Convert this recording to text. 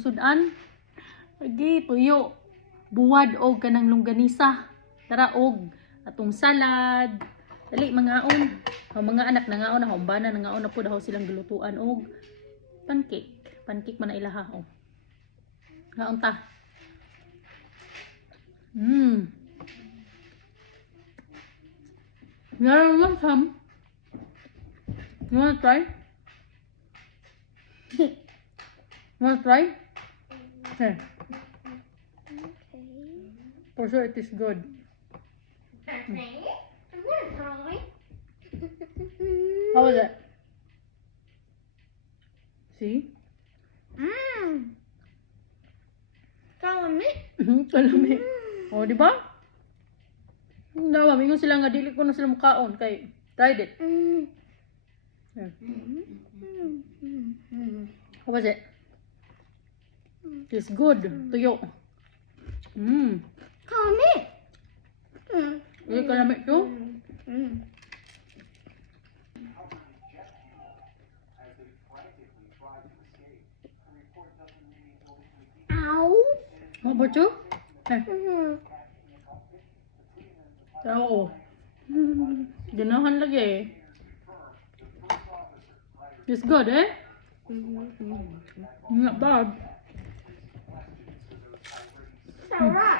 Sudan. Lagi, tuyo. Buwad og kanang longganisa. Tara og atong salad. Dali mangaon. Ang mga anak nangaon na umbana nangaon na po daw silang gilutuan og pancake. Pancake man ilaha oh. Ngaon ta. Yeah, I want some. You wanna try? wanna try? Here. For sure it is good. Okay. I'm gonna try. How was it? See? Mmm. Kalami. Kalami. Oh, di ba? Dawa, mingon sila nga dili ko na sila mukaon kay tried it. Mmm. Here. Mmm. How was it? It's good. Tuyo. Kalami. Mmm. Uy, kalami to. Mmm. Ow. How about you? Eh, Mmm. oo. Ganahan lagi eh. It's good eh? Not bad. All right.